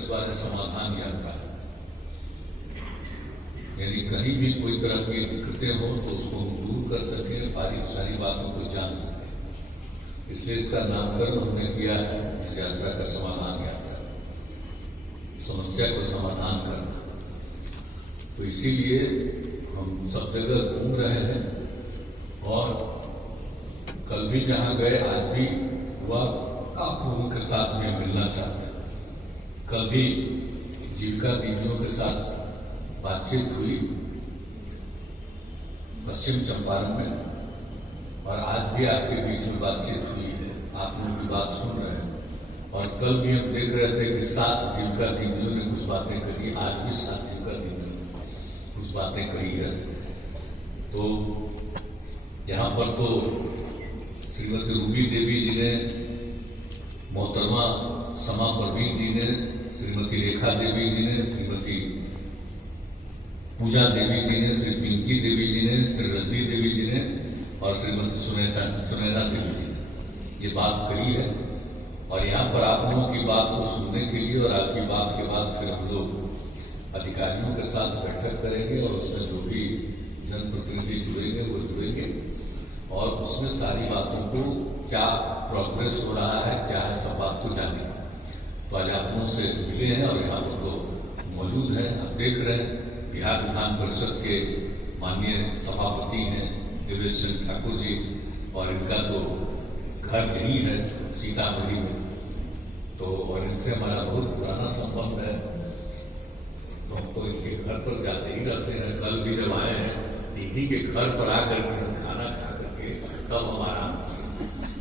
कांग्रेस वाले समाधान यात्रा, यानी कहीं भी कोई तरह की दिक्कतें हो तो उसको हम दूर कर सके, सारी बातों को जान सके, इसलिए इसका नामकरण हमने किया है इस यात्रा का समाधान यात्रा, समस्या को समाधान करना। तो इसीलिए हम सब जगह घूम रहे हैं और कल भी जहां गए, आज भी हुआ, आप लोगों के साथ में मिलना चाहते हैं। कल भी जीविका दीदियों के साथ बातचीत हुई पश्चिम चंपारण में, और आज भी आपके बीच में बातचीत हुई है, आप उनकी बात सुन रहे हैं। और कल भी हम देख रहे थे कि 7 जीविका दीदियों ने कुछ बातें करी, आज भी 7 जीविका दीदियों ने कुछ बातें कही है। तो यहां पर तो श्रीमती रूबी देवी जी ने, मोहतरमा समा परवीन जी ने, श्रीमती रेखा देवी जी ने, श्रीमती पूजा देवी जी ने, श्री पिंकी देवी जी ने, श्री रजनी देवी जी ने और श्रीमती सुनैना देवी जी ने ये बात कही है। और यहाँ पर आप लोगों की बात को सुनने के लिए और आपकी बात के बाद फिर हम लोग अधिकारियों के साथ बैठक करेंगे और उसमें जो भी जनप्रतिनिधि जुड़ेंगे वो जुड़ेंगे और उसमें सारी बातों को क्या प्रोग्रेस हो रहा है, क्या है, सब बात को जानेंगे। तो आज आप लोगों से मिले हैं और यहाँ पर तो मौजूद हैं, आप देख रहे हैं बिहार विधान परिषद के माननीय सभापति हैं देवेश चंद्र ठाकुर जी, और इनका तो घर यही है सीतामढ़ी में, तो और इनसे हमारा बहुत पुराना संबंध है, तो हम तो इनके घर पर जाते ही रहते हैं। कल भी जब आए हैं इन्हीं के घर पर आकर के हम खाना खा करके तब हमारा,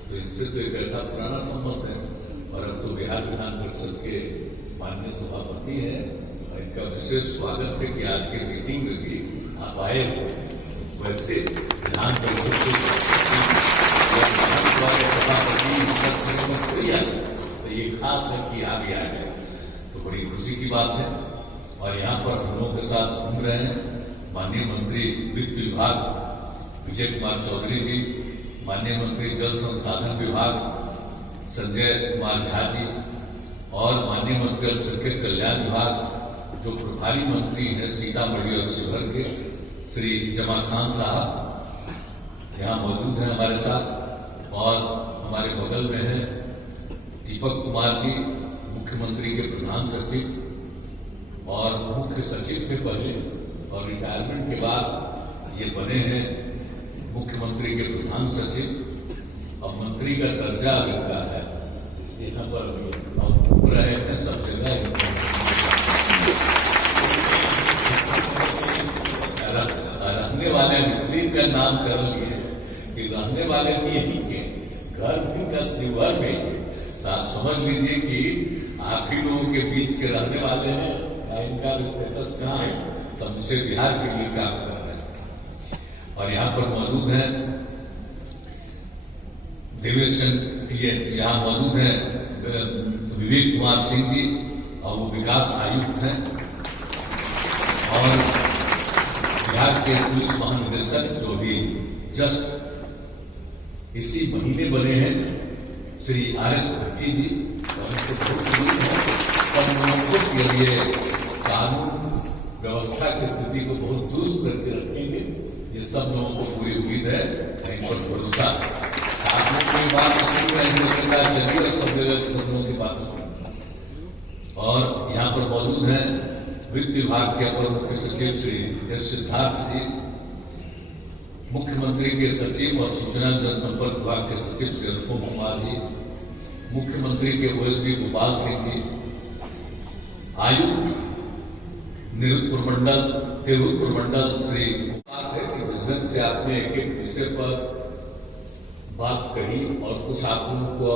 तो इनसे तो एक ऐसा पुराना संबंध है। और अब तो बिहार विधान परिषद के माननीय सभापति हैं, इनका विशेष स्वागत है कि आज के मीटिंग में भी आप आए हो। वैसे विधान परिषद के सभापति कोई आए तो ये खास है कि आप भी आए, तो बड़ी खुशी की बात है। और यहाँ पर हम लोगों के साथ घूम रहे हैं माननीय मंत्री वित्त विभाग विजय कुमार चौधरी जी, माननीय मंत्री जल संसाधन विभाग संजय कुमार झा जी, और माननीय मंत्री अल्पसंख्यक कल्याण विभाग जो प्रभारी मंत्री हैं सीतामढ़ी और शिवहर के श्री जमा खान साहब यहाँ मौजूद हैं हमारे साथ। और हमारे बगल में हैं दीपक कुमार जी, मुख्यमंत्री के प्रधान सचिव और मुख्य सचिव थे पहले, और रिटायरमेंट के बाद ये बने हैं मुख्यमंत्री के प्रधान सचिव। अब मंत्री का दर्जा इनका है, इसलिए यहाँ पर घूम रहे हैं सब जगह। रहने वाले मिस्री का नाम कर लिए कि रहने वाले भी यही के, घर भी का शिवहर में, तो आप समझ लीजिए कि आप ही लोगों के बीच के रहने वाले हैं। इनका स्टेटस कहाँ है, समूचे बिहार के लिए काम कर रहे हैं। और यहाँ पर मौजूद हैं देवेश चंद्र, ये यहाँ मौजूद हैं विवेक कुमार सिंह जी, और वो विकास आयुक्त हैं। और बिहार के पुलिस महानिदेशक जो भी जस्ट इसी महीने बने हैं श्री RS भट्टी जी, और के लिए कानून व्यवस्था की स्थिति को बहुत दुरुस्त करके रखेंगे। ये सब लोगों को पूरी उम्मीद है, इन पर भरोसा। आप लोग कोई बात सुन रहे हैं, चलिए सब जगह सब लोगों की बात सुन। और यहाँ पर मौजूद हैं वित्त विभाग के अपर मुख्य सचिव श्री S सिद्धार्थ जी, मुख्यमंत्री के सचिव और सूचना जनसंपर्क विभाग के सचिव श्री अनुपम कुमार जी, मुख्यमंत्री के OSD गोपाल सिंह जी, आयुक्त तिरुपुर मंडल श्री गोपाल है कि जिस दिन से आपने एक एक विषय पर बात कही और कुछ आप लोगों को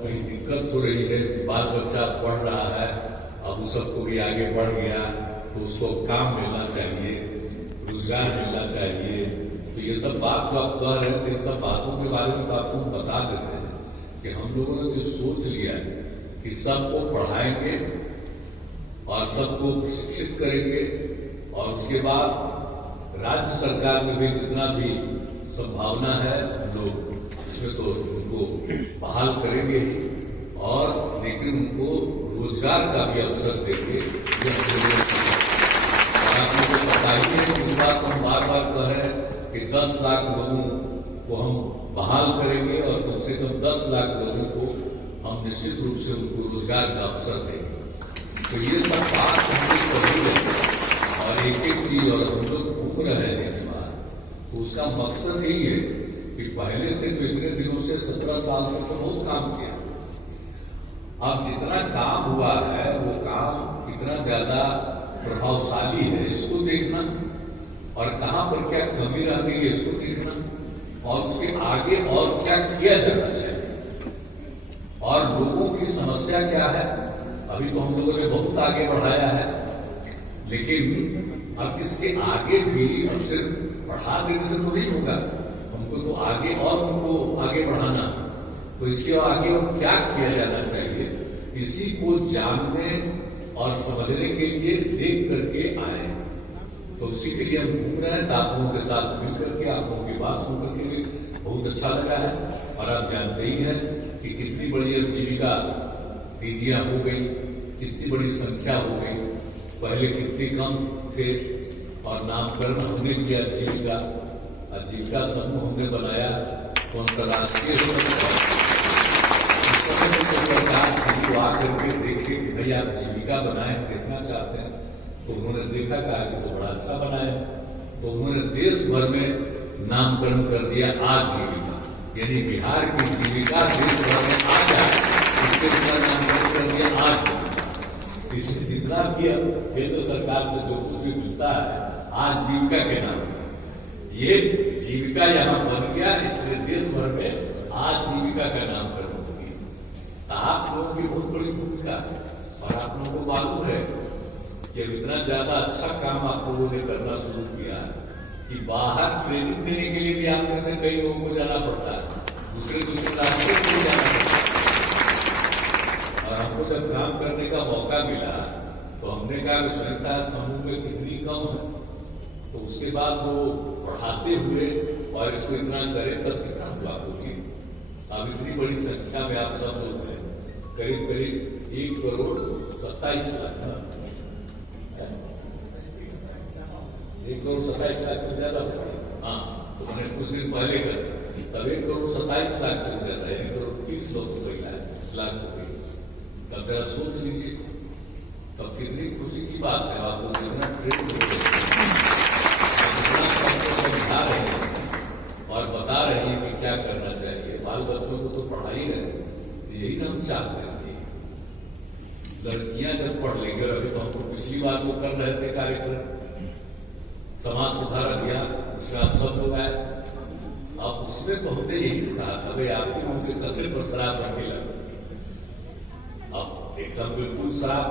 कहीं दिक्कत हो रही है, बाल बच्चा पढ़ रहा है, अब उस सबको भी आगे बढ़ गया तो उसको काम मिलना चाहिए, रोजगार मिलना चाहिए, तो ये सब बात जो आप कह रहे हैं, इन सब बातों के बारे में तो आपको बता देते हैं कि हम लोगों ने जो सोच लिया है कि सबको पढ़ाएंगे और सबको प्रशिक्षित करेंगे, और उसके बाद राज्य सरकार में भी जितना भी संभावना है हम लोग इसमें तो उनको बहाल करेंगे और लेकिन उनको रोजगार का भी अवसर देंगे। और आप लोगों को पता ही है कि इस बात को हम बार बार कह रहे हैं कि 10 लाख लोगों को हम बहाल करेंगे और कम से कम 10 लाख लोगों को हम निश्चित रूप से उनको रोजगार का अवसर देंगे। तो ये सब बात हमने कही है और एक एक चीज और हम लोग घूम रहे हैं इस बार, तो उसका मकसद यही है कि पहले से तो इतने दिनों से 17 साल से तो बहुत काम किया। अब जितना काम हुआ है वो काम कितना ज्यादा प्रभावशाली है इसको देखना, और कहां पर क्या कमी रह गई है इसको देखना, और उसके आगे और क्या किया जाना चाहिए, और लोगों की समस्या क्या है। अभी तो हम लोगों ने बहुत आगे बढ़ाया है, लेकिन अब इसके आगे भी अब सिर्फ बढ़ा देने से तो नहीं होगा, हमको तो आगे और उनको आगे बढ़ाना। तो इसके आगे और क्या किया जाना चाहिए, इसी को जानने और समझने के लिए देख करके आए। तो उसी के लिए हम घूम रहे हैं। आप लोगों के साथ मिल करके आप लोगों की बात सुन करके भी बहुत अच्छा लगा है। और आप जानते ही हैं कि कितनी बड़ी अब जीविका दीदियां हो गई, कितनी बड़ी संख्या हो गई। पहले कितने कम थे और नामकरण हमने किया जीविका समूह हमने बनाया, तो अंतर्राष्ट्रीय सरकार आकर के देखे कि भाई आप जीविका बनाए देखना चाहते हैं, तो उन्होंने देखा कहा कि तो बड़ा अच्छा बनाया। तो उन्होंने देश भर में नामकरण कर दिया आजीविका, यानी बिहार की जीविका देश भर में आ जाए इसके पूरा नामकरण कर दिया आजीविका। इसमें जितना भी केंद्र सरकार से जो कुछ भी मिलता है आजीविका के नाम पर, ये जीविका यहां बन गया, इसलिए देश भर में आजीविका का नामकरण हो गया। तो आप लोगों की बहुत बड़ी भूमिका है, और आप लोगों को मालूम है कि इतना ज्यादा अच्छा काम आप लोगों ने करना शुरू किया कि बाहर ट्रेनिंग देने के लिए भी आप में से कई लोगों को जाना पड़ता है, दूसरे राज्यों को जाना पड़ता है। और हमको जब काम करने का मौका मिला तो हमने कहा कि स्वयं समूह में कितनी कम है, तो उसके बाद वो बढ़ाते हुए और इसको इतना करें तब कितना हुआ होगी। अब इतनी बड़ी संख्या में आप सब लोग हैं, करीब करीब 1,27,00,000 1,27,00,000 से ज्यादा। हाँ, तो मैंने कुछ दिन पहले कर तब 1,27,00,000 से ज्यादा, 1,30 लाख रुपये। तब जरा सोच लीजिए, तब कितनी खुशी की बात है। आपको कितना ट्रेन समझा रहे हैं और बता रहे हैं कि क्या करना चाहिए। बाल बच्चों को तो पढ़ाई रहे, यही ना हम चाहते हैं। लड़कियां जब पढ़ लेंगे, और अभी तो हमको पिछली बार वो कर रहे थे कार्यक्रम समाज सुधार अभियान, उसमें आप सब लोग आए। अब उसमें तो हमने यही कहा था भाई आपके उनके कमरे पर शराब रखने लगे। अब एकदम बिल्कुल शराब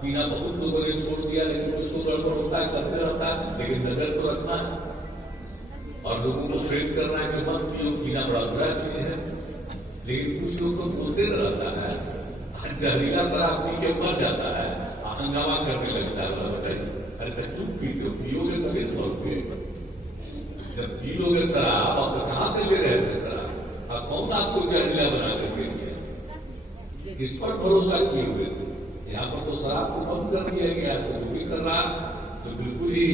पीना बहुत लोगों ने छोड़ दिया, लेकिन उसको गड़बड़ होता है, करते रहता है, लेकिन नजर तो रखना है और लोगों को प्रेरित करना है कि मत पियो, पीना बड़ा बुरा चीज है। लेकिन कुछ लोग तो बोलते रहता है, जहरीला शराब पी के मर जाता है, हंगामा करने लगता है। बोला बताइए, अरे तो क्यों पीते हो, पियोगे तभी तौर पे। जब पी लोगे शराब, आप तो कहां से ले रहे थे शराब? अब कौन आपको जहरीला बना करके दिया? किस पर भरोसा किए हुए थे? यहाँ पर तो शराब को बंद कर दिया गया, तो जो भी कर रहा तो बिल्कुल ही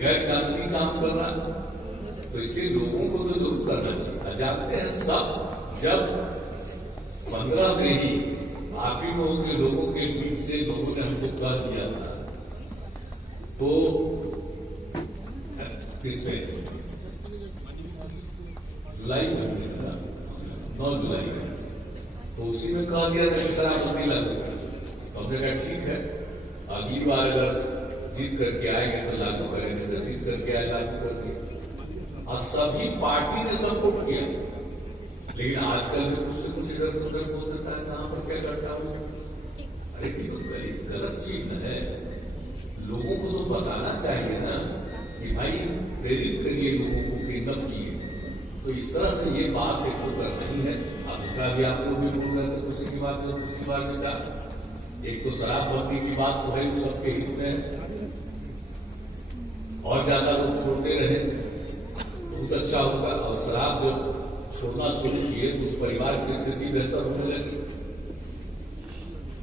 गैर कानूनी काम कर रहा। तो इसलिए लोगों को तो जरूर करना चाहिए। जानते हैं सब, जब 15 में ही आप ही लोगों के लोगों के बीच से लोगों ने हमको कह दिया था, तो किसमें जुलाई में 9 जुलाई में, तो उसी में कहा गया था कि शराब नहीं लागू कर। तो हमने कहा ठीक है, अगली बार अगर जीत करके आएंगे तो लागू करेंगे, तो जीत करके आए लागू कर दिए। और सभी पार्टी ने सपोर्ट किया, लेकिन आजकल में कुछ से कुछ इधर से उधर बोल देता है, कहां पर क्या करता हूं। अरे ये तो गलत चीज है। लोगों को तो बताना चाहिए ना कि भाई प्रेरित करिए लोगों को कि न पिए। तो इस तरह से ये बात एक तो कर नहीं है। अब दूसरा भी आप लोग भी बोल रहे थे खुशी की बात, जब खुशी बात में था, एक तो शराब बंदी की बात तो है सबके हित में, और ज्यादा लोग छोड़ते रहे बहुत अच्छा होगा। और शराब जब छोड़ना शुरू किए तो उस परिवार की स्थिति बेहतर होने लगी।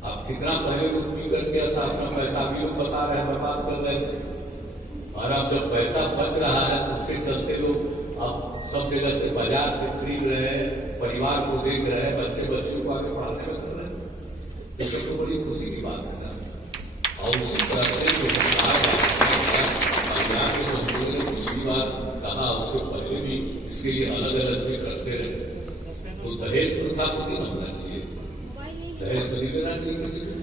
आप कितना पहले लोग पी करके अपना पैसा भी लोग बता रहे हैं, बर्बाद कर रहे थे, और अब जब पैसा बच रहा है तो उसके चलते लोग अब सब जगह से बाजार से खरीद रहे हैं, परिवार को देख रहे हैं, बच्चों को आगे पढ़ाने में कर रहे हैं। ये सब तो बड़ी खुशी की बात है ना। और उसी तरह से जो पिछली बार कहा, उसके पहले भी इसके लिए अलग अलग चीज करते रहे। तो दहेज प्रथा को नहीं होना चाहिए, दहेज तो नहीं देना चाहिए किसी को।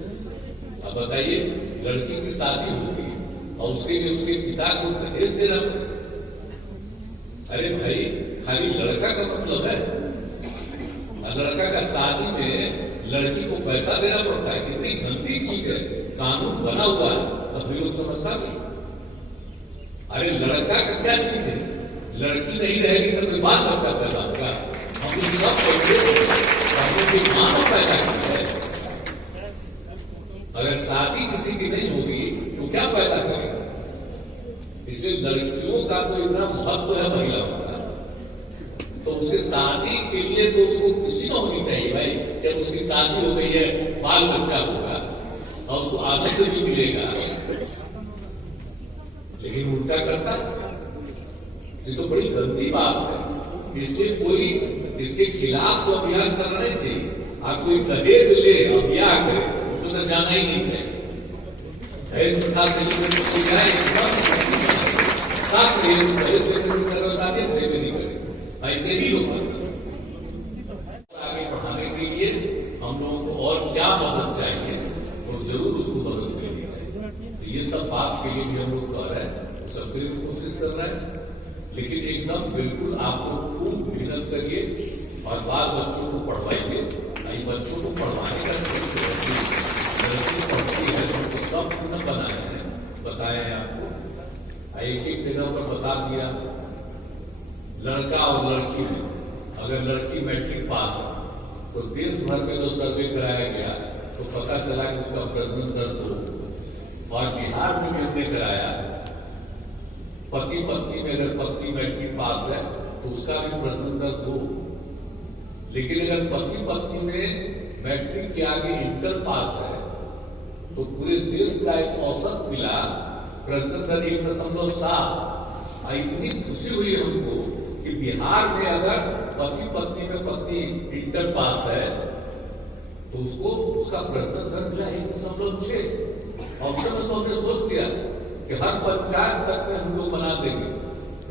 अब बताइए, लड़की की शादी होगी और उसके लिए उसके पिता को दहेज देना, अरे भाई खाली लड़का का मतलब है, लड़का का शादी में लड़की को पैसा देना पड़ता है, कितनी गंदी चीज है, कानून बना हुआ है, तभी लोग समझता नहीं। अरे लड़का का क्या चीज है, लड़की नहीं रहेगी तो कोई बाल बच्चा पैदा होगा। हम लोग सब मानव पैदा करते हैं, अगर शादी किसी की नहीं होगी तो क्या पैदा करेगा। इसलिए लड़कियों का तो इतना महत्व है महिलाओं का, तो उसके शादी के लिए तो उसको खुशी न होनी चाहिए भाई, जब उसकी शादी हो गई है, बाल बच्चा होगा और उसको आनंद भी मिलेगा, लेकिन उल्टा करता। ये तो बड़ी गंदी बात है। इसलिए कोई इसके खिलाफ तो अभियान चलना नहीं चाहिए। आप कोई दहेज ले और ब्याह करे, उसको तो जाना ही नहीं चाहिए। दहेज प्रथा से ऐसे ही लोग आगे बढ़ाने के लिए हम लोगों को और क्या मदद चाहिए, तो जरूर उसको मदद करनी चाहिए। तो ये सब बात के लिए भी हम लोग कर रहे हैं, सबके लिए कोशिश कर रहे हैं, लेकिन एकदम बिल्कुल आप लोग खूब मेहनत करिए और बाल बच्चों को पढ़वाइए। बच्चों को पढ़वाने का लड़की पढ़ती है तो उनको सब न बनाए हैं, बताए हैं आपको, एक एक जगह पर बता दिया। लड़का और लड़की में, अगर लड़की मैट्रिक पास है तो देश भर में जो सर्वे कराया गया तो पता चला कि उसका प्रजनन दर 2, और बिहार में भी हमने कराया पति पत्नी में, अगर पत्नी मैट्रिक पास है तो उसका भी प्रजनन दर 2, लेकिन अगर पति पत्नी में मैट्रिक के आगे इंटर पास है तो पूरे देश का एक औसत मिला प्रजनन दर 1.7। इतनी खुशी हुई हमको कि बिहार में अगर पति पत्नी में पत्नी इंटर पास है तो उसको उसका प्रजनन दर मिला 1.6। और उस समय तो हमने सोच लिया कि हर पंचायत तक में हम लोग बना देंगे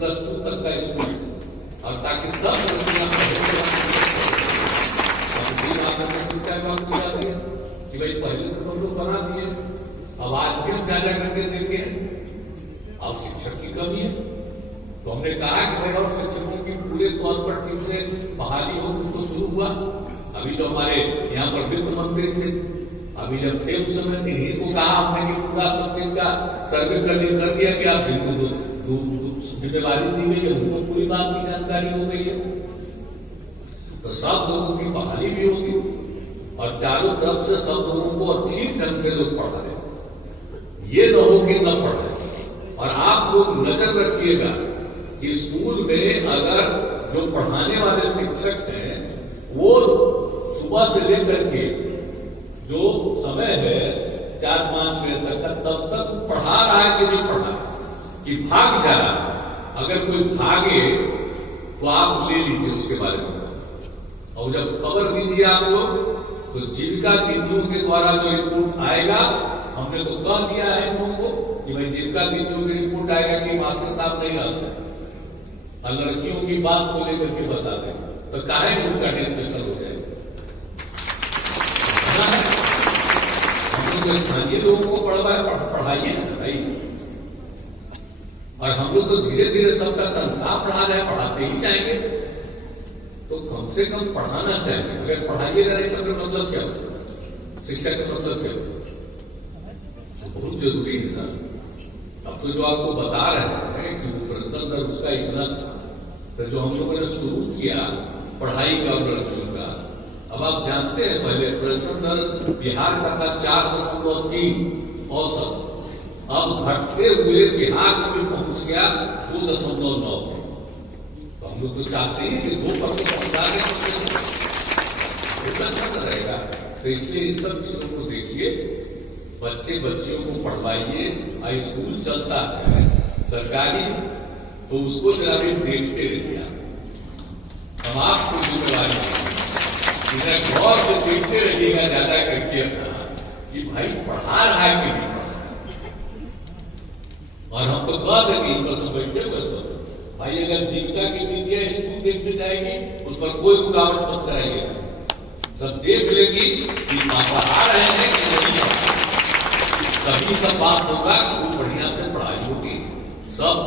+2 तक का स्कूल, और ताकि सब शिक्षा का कि भाई पहले से हम लोग बना दिए, अब आज भी हम ज्यादा करके देते हैं। अब शिक्षक की कमी है तो हमने कहा कि भाई और शिक्षकों की पूरे तौर पर ठीक से बहाली हो, कुछ तो शुरू हुआ। अभी जो हमारे यहाँ पर वित्त मंत्री थे, अभी जब थे उस समय इन्हीं को कहा हमने कि पूरा सब चीज का सर्वे कर दिया कि आप जिनको जिम्मेवारी दी गई है उनको पूरी बात की जानकारी हो गई है, तो सब लोगों की बहाली भी होगी और चारों तरफ से सब लोगों को ठीक ढंग से लोग पढ़ा रहे। ये न हो कि न पढ़े। और आप लोग नजर रखिएगा कि स्कूल में अगर जो पढ़ाने वाले शिक्षक हैं वो सुबह से लेकर के जो समय है 4-5 बजे तक, तब तक वो पढ़ा रहा है कि नहीं पढ़ा कि भाग जा रहा है। अगर कोई भागे तो आप ले लीजिए उसके बारे में, और जब खबर दीजिए आप लोग तो जीविका दीदियों के द्वारा जो रिपोर्ट आएगा, हमने तो कह दिया है इन लोगों को कि भाई जीविका दीदियों की रिपोर्ट आएगा कि मास्टर साहब नहीं रहते, और लड़कियों की बात को लेकर के बता दें तो काहे उसका डिस्कशन हो जाएगा। हम लोग तो स्थानीय लोगों को पढ़ाइए ना भाई, और हम लोग तो धीरे धीरे सबका तनख्वाह बढ़ा रहे, पढ़ाते ही जाएंगे, तो कम से कम पढ़ाना चाहिए। अगर पढ़ाइएगा नहीं तो फिर मतलब क्या होता, शिक्षा का मतलब क्या होता, तो बहुत जरूरी है ना। अब तो जो आपको बता रहे हैं कि वो प्रजनन दर उसका इतना था, तो जो हम लोगों ने शुरू किया पढ़ाई का लड़कियों का, अब आप जानते हैं पहले प्रजनन दर बिहार का था 4.3 औसत, अब घटते हुए बिहार में भी पहुंच गया 2.9। तो हम लोग तो चाहते हैं कि 2% पहुंचा दें, अच्छा रहेगा। तो इसलिए इन सब चीजों को देखिए, बच्चे बच्चियों को पढ़वाइए, स्कूल चलता है सरकारी, तो उसको जरा भी देखते रहिए। हम आपको जिम्मेवारी इधर गौर से देखते रहिएगा ज्यादा करके अपना कि भाई पढ़ा रहा है कि नहीं पढ़ा। और हम तो कह देंगे इन पर सब बैठे हुए सब भाई, अगर जीविका की दीदियां स्कूल देखने जाएगी उस पर कोई रुकावट मत कराइएगा, सब देख लेगी कि पढ़ा रहे हैं कि नहीं, तभी सब बात होगा कि वो बढ़िया से पढ़ाई होगी, सब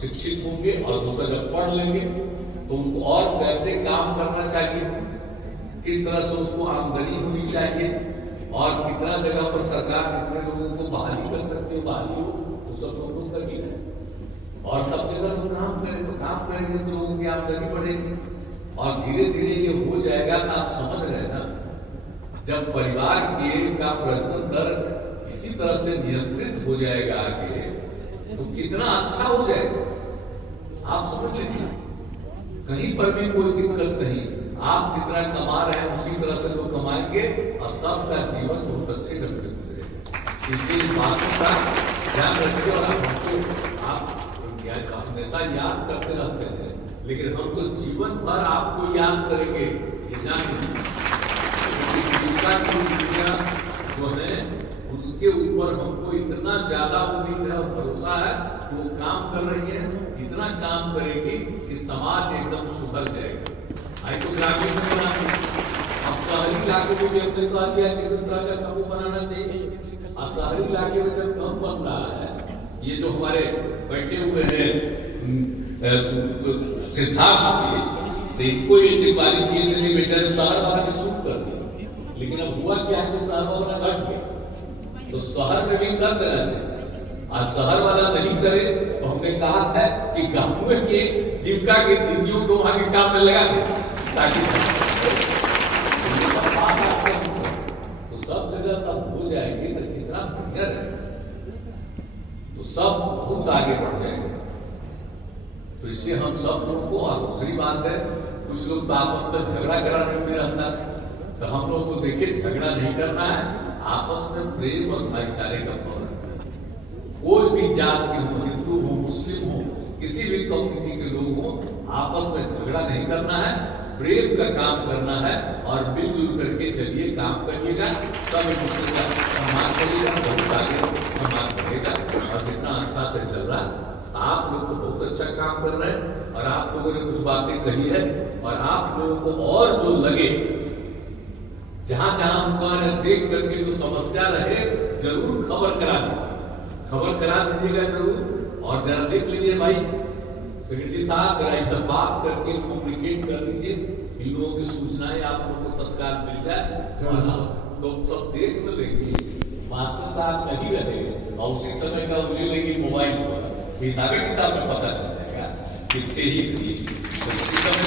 शिक्षित होंगे और वो जब पढ़ लेंगे तो उनको और कैसे काम करना चाहिए, किस तरह से उसको आमदनी होनी चाहिए और कितना जगह पर सरकार कितने लोगों को बहाली कर सकते हो, बहाली हो तो सब लोगों कर ही है। और सब जगह वो काम करें तो काम करेंगे तो लोगों की आमदनी बढ़ेगी और धीरे धीरे ये हो जाएगा। तो आप समझ रहे ना, जब परिवार का प्रजनन दर इसी तरह से नियंत्रित हो जाएगा आगे तो कितना अच्छा हो जाएगा, आप समझ लीजिए। कहीं पर भी कोई दिक्कत नहीं, आप जितना कमा रहे हैं उसी तरह से लोग कमाएंगे और सबका जीवन बहुत अच्छे ढंग से गुजरेगा। इसलिए बात का ध्यान रखिए। और आप हमेशा याद करते रहते हैं, लेकिन हम तो जीवन भर आपको याद करेंगे, ये जानिए। जीविका की दुनिया जो है उसके ऊपर हमको इतना ज्यादा उम्मीद है और भरोसा है कि वो काम कर रही है, इतना काम करेगी कि समाज एकदम सुधर जाएगा। आई तो ग्रामीण में बनाना, अब शहरी इलाके को भी अपने कहा दिया किसी तरह का समूह बनाना चाहिए। और शहरी इलाके में जब कम बन रहा है, ये जो हमारे बैठे हुए हैं सिद्धार्थ जी, तो इनको ये जिम्मेदारी दिए थे बेचारे शहर वाला ने शुरू कर दिया, लेकिन अब हुआ क्या है कि शहर वाला घट गया, तो शहर में भी कर देना चाहिए। आज शहर वाला नहीं करे तो हमने कहा है कि गांव के जीविका के दीदियों को वहां के काम में लगा दे, ताकि तो सब जगह सब हो जाएगी तो कितना बढ़िया रहेगा, तो सब बहुत आगे बढ़ जाएंगे। तो इसलिए हम सब लोगों को, और दूसरी बात है कुछ लोग तो आपस में झगड़ा कराने में रहता है, तो हम लोग को देखिए झगड़ा नहीं करना है, आपस में प्रेम और भाईचारे का भाव रखना है। कोई भी जात के हो, हिंदू हो, मुस्लिम हो, किसी भी कम्युनिटी के लोग हो, आपस में झगड़ा नहीं करना है, प्रेम का काम करना है और मिलजुल करके चलिए काम करिएगा, सब एक दूसरे का सम्मान करिएगा, बहुत आगे सम्मान करेगा। और जितना अच्छा से चल रहा है, आप लोग तो बहुत अच्छा काम कर रहे हैं और आप लोगों ने कुछ बातें कही है, और आप लोगों को और जो लगे, जहां जहां हम कह रहे देख करके जो समस्या रहे जरूर खबर करा दीजिए, खबर करा दीजिएगा जरूर। और जरा देख लीजिए भाई सेक्रेटरी साहब, जरा ये सब बात करके कम्युनिकेट कर दीजिए, इन लोगों की सूचनाएं आप लोगों को तत्काल मिल जाए तो सब देख में लेंगे। मास्टर साहब नहीं रहे और उसी समय का ले लेंगे मोबाइल पर, हिसाबे किताब में पता चलेगा कि थे ही, उसी समय